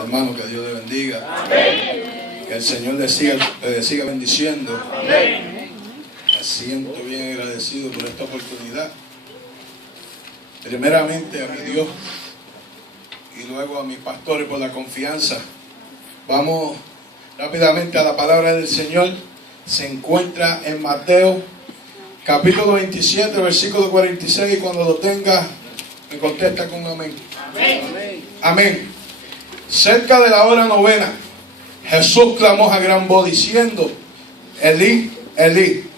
Hermano, que Dios le bendiga. Amén. Que el Señor le siga bendiciendo. Amén. Me siento bien agradecido por esta oportunidad. Primeramente a mi Dios y luego a mis pastores por la confianza. Vamos rápidamente a la palabra del Señor. Se encuentra en Mateo capítulo 27, versículo 46. Y cuando lo tenga, me contesta con amén. Amén. Amén. Cerca de la hora novena, Jesús clamó a gran voz diciendo: Elí, Elí,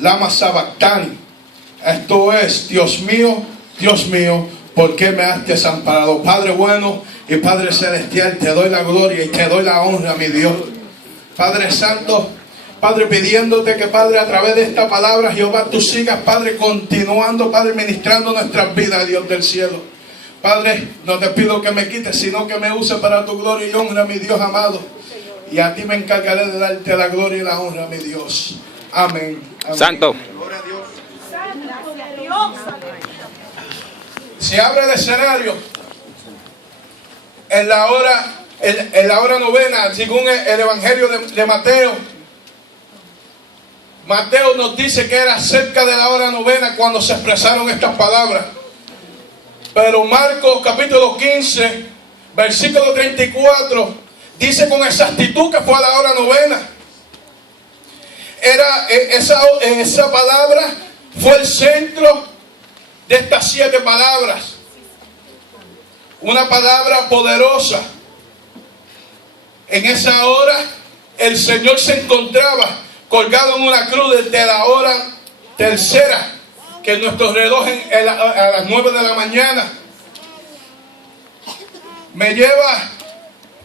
lama sabactani. Esto es: Dios mío, ¿por qué me has desamparado? Padre bueno y Padre celestial, te doy la gloria y te doy la honra, mi Dios. Padre santo, Padre, pidiéndote que, Padre, a través de esta palabra, Jehová, tú sigas, Padre, continuando, Padre, ministrando nuestras vidas, Dios del cielo. Padre, no te pido que me quites, sino que me uses para tu gloria y honra, mi Dios amado. Y a ti me encargaré de darte la gloria y la honra, mi Dios. Amén. Amén. Santo. Se abre el escenario en la hora novena, según el Evangelio de Mateo. Mateo nos dice que era cerca de la hora novena cuando se expresaron estas palabras. Pero Marcos capítulo 15, versículo 34, dice con exactitud que fue a la hora novena. Esa palabra fue el centro de estas 7 palabras. Una palabra poderosa. En esa hora el Señor se encontraba colgado en una cruz desde la hora tercera, que nuestro reloj a las 9 de la mañana. Me lleva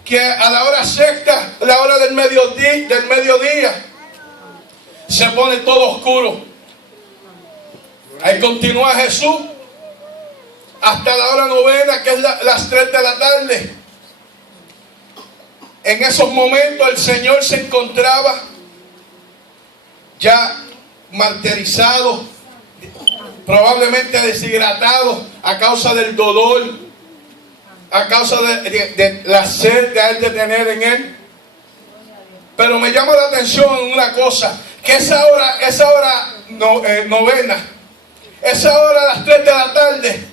que a la hora sexta, la hora del mediodía, se pone todo oscuro. Ahí continúa Jesús hasta la hora novena, que es las 3 de la tarde. En esos momentos el Señor se encontraba ya martirizado, probablemente deshidratado a causa del dolor, a causa de la sed de él de tener en él. Pero me llama la atención una cosa, que esa hora novena, esa hora a las 3 de la tarde,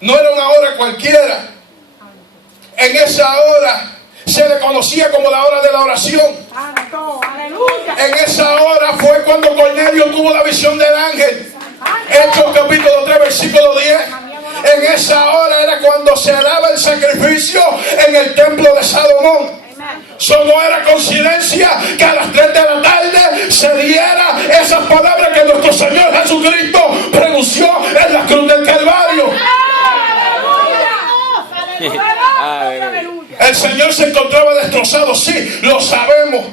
no era una hora cualquiera. En esa hora se le conocía como la hora de la oración. En esa hora fue cuando Cornelio tuvo la visión del ángel. Hechos capítulo 3, versículo 10. En esa hora era cuando se daba el sacrificio en el templo de Salomón. Eso no era coincidencia que a las 3 de la tarde se diera esas palabras que nuestro Señor Jesucristo pronunció en la cruz del Calvario. El Señor se encontraba destrozado, sí, lo sabemos.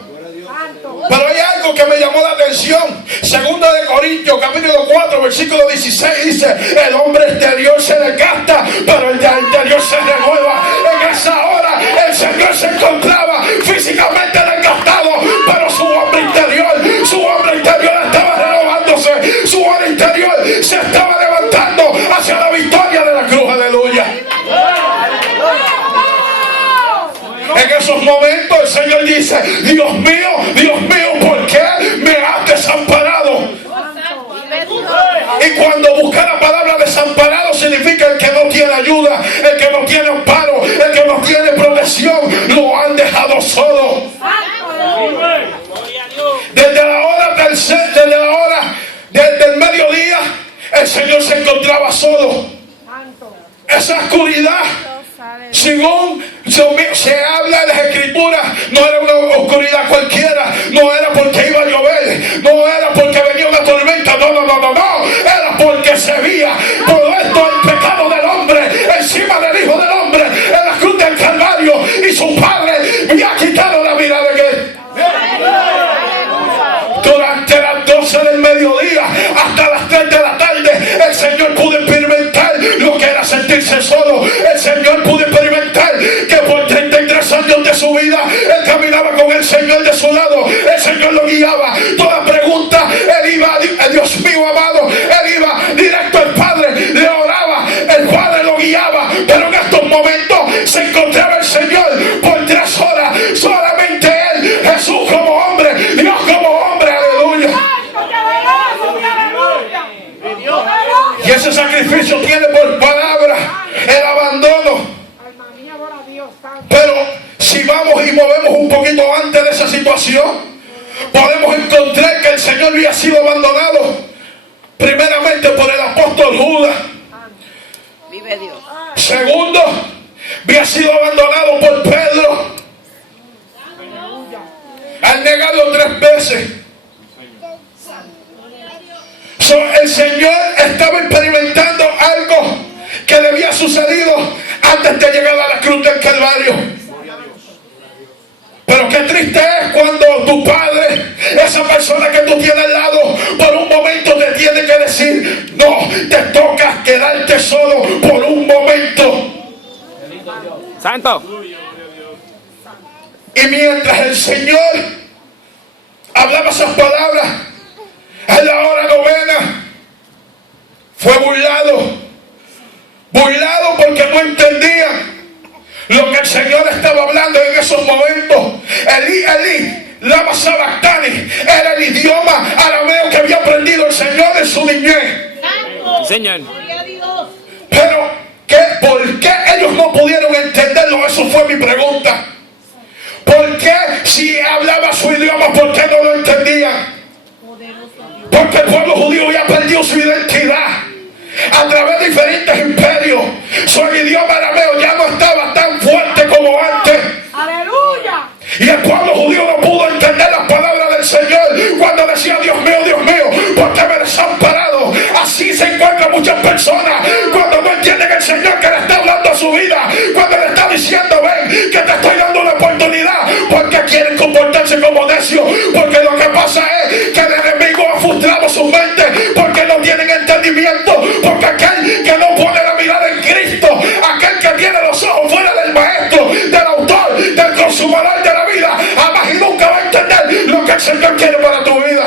Pero hay algo que me llamó la atención. Segunda de Corintios capítulo 4 versículo 16 dice: el hombre exterior se desgasta, pero el interior se renueva. En esa hora el Señor se encontraba físicamente desgastado, pero su hombre interior estaba renovándose. Su hombre interior se estaba levantando hacia la victoria de la cruz. Aleluya. En esos momentos el Señor dice: Dios mío, ¿por qué me has desamparado? Y cuando busca la palabra desamparado, significa el que no tiene ayuda, el que no tiene amparo, el que no tiene protección. Lo han dejado solo. Desde el mediodía, el Señor se encontraba solo. Esa oscuridad, según se habla en las escrituras, no era una oscuridad cualquiera, no era porque iba a llover, no era porque venía una tormenta, no, era porque se veía todo esto, el pecado del hombre encima del Hijo del Hombre en la cruz del Calvario, y su Padre había quitado la vida de él. Durante las 12 del mediodía hasta las 3 de la tarde, el Señor pudo experimentar lo que era sentirse solo. El Señor pudo experimentar que por 33 años de su vida él caminaba con el Señor de su lado. El Señor lo guiaba. Toda pregunta, él iba, Dios mío amado, él iba directo al Padre. Pero si vamos y movemos un poquito antes de esa situación, podemos encontrar que el Señor había sido abandonado primeramente por el apóstol Judas. Vive Dios. Segundo, había sido abandonado por Pedro. Al negado 3 veces. El Señor estaba experimentando algo que le había sucedido antes de llegar a la cruz del Calvario. Pero qué triste es cuando tu padre, esa persona que tú tienes al lado, por un momento te tiene que decir: no, te toca quedarte solo por un momento. Santo. Y mientras el Señor hablaba esas palabras, en la hora novena, fue burlado porque no entendía lo que el Señor estaba hablando en esos momentos. Elí, Elí, lama sabactani, era el idioma arameo que había aprendido el Señor en su niñez. Señor. Pero, ¿por qué ellos no pudieron entenderlo? Eso fue mi pregunta. ¿Por qué si hablaba su idioma, por qué no lo entendían? Porque el pueblo judío había perdido su identidad a través de diferentes imperios. Su idioma arameo ya no estaba tan fuerte como antes. ¡Aleluya! Y el pueblo judío no pudo entender las palabras del Señor cuando decía: Dios mío, ¿por qué me desamparado? Así se encuentran muchas personas cuando no entienden el Señor que le está hablando a su vida, cuando le está diciendo: ven, que te estoy dando una oportunidad, porque quieren comportarse como necios. Porque lo que pasa es que el enemigo ha frustrado su mente, porque no tienen entendimiento, porque aquel que no pone la mirada en Cristo, aquel que tiene los ojos fuera del maestro, del autor, del consumador de la vida, jamás y nunca va a entender lo que el Señor quiere para tu vida.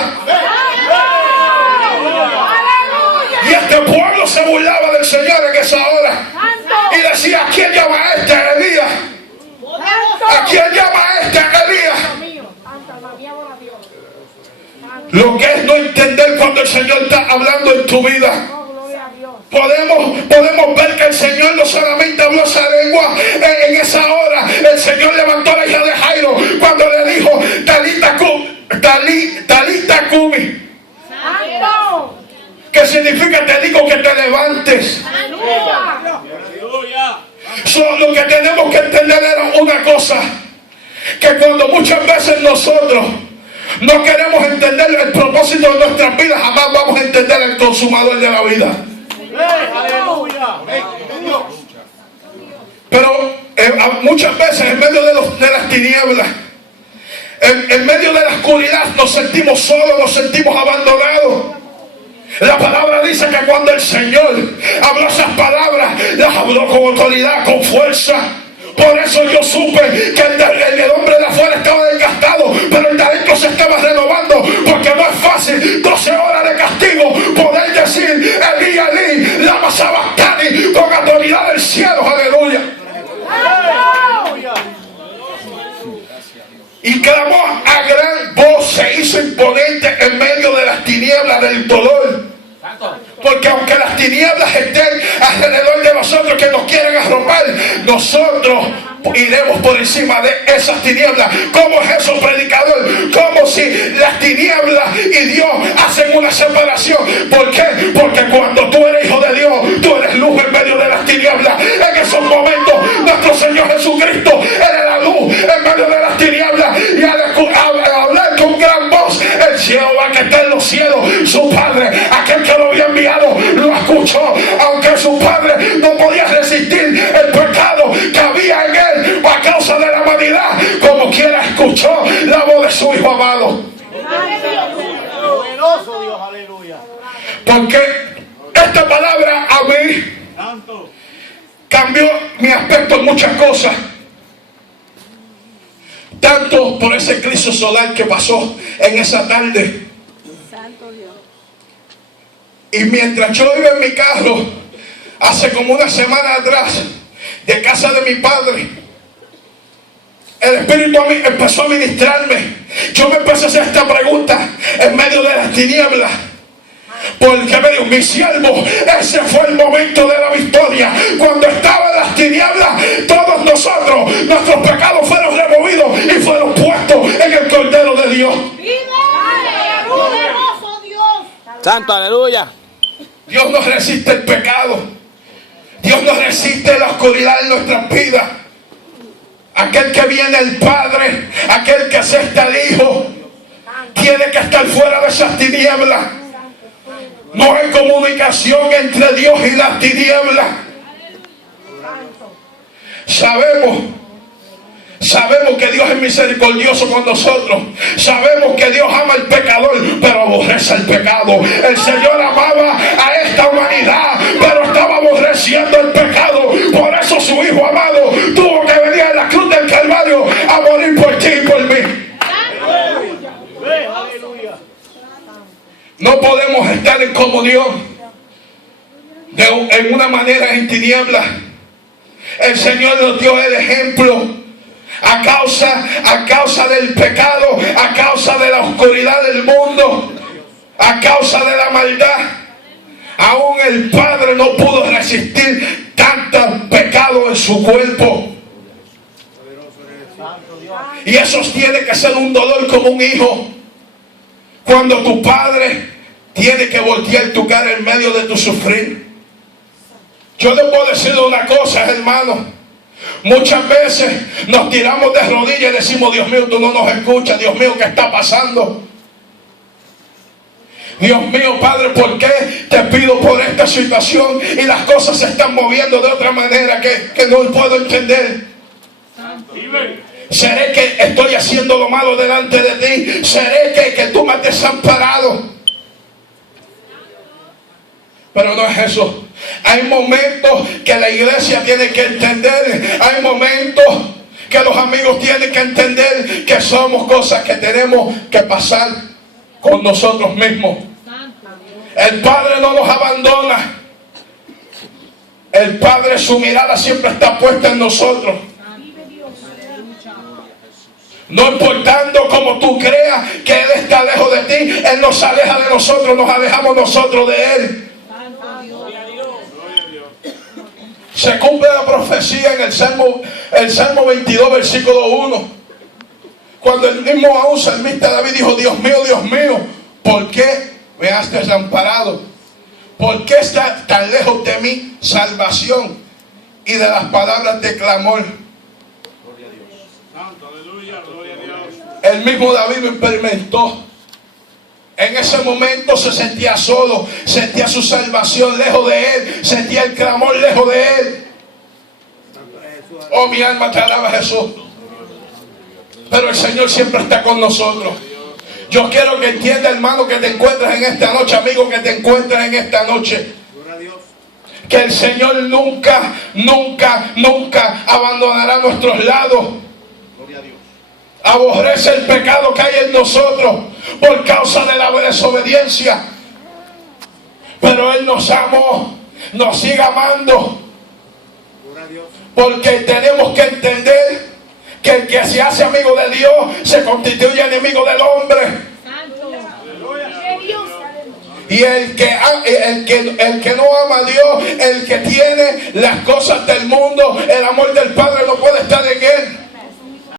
Y este pueblo se burlaba del Señor en esa hora y decía: ¿a quién llama a este Elías? ¿A quién llama a este Elías? Lo que es no entender cuando el Señor está hablando en tu vida. Podemos ver que el Señor no solamente habló esa lengua en esa hora. El Señor levantó a la hija de Jairo cuando le dijo: Talita Cumi, que significa: te digo que te levantes. Lo que tenemos que entender era una cosa, que cuando muchas veces nosotros no queremos entender el propósito de nuestras vidas, jamás vamos a entender el consumador de la vida. Pero muchas veces en medio de las tinieblas, en medio de la oscuridad, nos sentimos solos, nos sentimos abandonados. La palabra dice que cuando el Señor habló esas palabras, las habló con autoridad, con fuerza. Por eso yo supe que el hombre de afuera estaba desgastado, pero el de adentro se estaba renovando, porque no es fácil 12 horas de castigo poder decir: Elí, Elí, lama sabactani, con autoridad del cielo. Aleluya. Y clamó a gran voz, se hizo imponente en medio de las tinieblas del dolor. Porque aunque las tinieblas estén alrededor de nosotros, que nos quieren arropar, nosotros iremos por encima de esas tinieblas. ¿Cómo es eso, predicador? Como si las tinieblas y Dios hacen una separación. ¿Por qué? Porque cuando tú eres hijo de Dios, tú eres luz en medio de las tinieblas. En esos momentos nuestro Señor Jesucristo era la luz en medio de las tinieblas, y al hablar con gran voz, el Jehová que está en los cielos, su Padre, aquel que lo había enviado, lo escuchó. Aunque su Padre no podía resistir el pecado que había en él a causa de la humanidad, como quiera escuchó la voz de su Hijo amado. Porque esta palabra a mí cambió mi aspecto en muchas cosas. Tanto por ese eclipse solar que pasó en esa tarde. Y mientras yo iba en mi carro, hace como una semana atrás, de casa de mi padre, el Espíritu a mí empezó a ministrarme. Yo me empecé a hacer esta pregunta en medio de las tinieblas. Porque me dijo: mi siervo, ese fue el momento de la victoria. Cuando estaba en las tinieblas, todos nosotros nuestros pecados fueron removidos y fueron puestos en el Cordero de Dios. Santo, aleluya. Dios no resiste el pecado. Dios no resiste la oscuridad en nuestras vidas. Aquel que viene el Padre, aquel que acepta al Hijo, tiene que estar fuera de esas tinieblas. No hay comunicación entre Dios y las tinieblas. Sabemos que Dios es misericordioso con nosotros. Sabemos que Dios ama al pecador, pero aborrece el pecado. El Señor amaba a esta humanidad, pero estaba aborreciendo el pecado. Por eso su Hijo amado tuvo que venir a la cruz del Calvario a morir por ti y por mí. No podemos estar en comunión en una manera en tinieblas. El Señor nos dio el ejemplo. A causa del pecado, a causa de la oscuridad del mundo, a causa de la maldad, aún el Padre no pudo resistir tanto pecado en su cuerpo. Y eso tiene que ser un dolor como un hijo. Cuando tu padre tiene que voltear tu cara en medio de tu sufrir. Yo le puedo decir una cosa, hermano. Muchas veces nos tiramos de rodillas y decimos: Dios mío, tú no nos escuchas. Dios mío, ¿qué está pasando? Dios mío, Padre, ¿por qué te pido por esta situación y las cosas se están moviendo de otra manera que no puedo entender? ¿Seré que estoy haciendo lo malo delante de ti? ¿Seré que tú me has desamparado? Pero no es eso. Hay momentos que la iglesia tiene que entender. Hay momentos que los amigos tienen que entender que somos cosas que tenemos que pasar con nosotros mismos. El Padre no nos abandona. El Padre, su mirada siempre está puesta en nosotros. No importando como tú creas que Él está lejos de ti, Él nos aleja de nosotros, nos alejamos nosotros de Él. Se cumple la profecía en el Salmo 22, versículo 1. Cuando el mismo aún salmista David dijo: Dios mío, ¿por qué me has desamparado? ¿Por qué está tan lejos de mi salvación y de las palabras de clamor? Gloria a Dios. Santo, aleluya, gloria a Dios. El mismo David lo experimentó. En ese momento se sentía solo, sentía su salvación lejos de Él, sentía el clamor lejos de Él. Oh, mi alma te alaba, Jesús. Pero el Señor siempre está con nosotros. Yo quiero que entienda, hermano, que te encuentras en esta noche, amigo, que te encuentras en esta noche, que el Señor nunca abandonará nuestros lados. Aborrece el pecado que hay en nosotros por causa de la desobediencia, pero Él nos amó, nos sigue amando, porque tenemos que entender que el que se hace amigo de Dios se constituye enemigo del hombre. Y el que no ama a Dios, el que tiene las cosas del mundo, el amor del Padre no puede estar en él.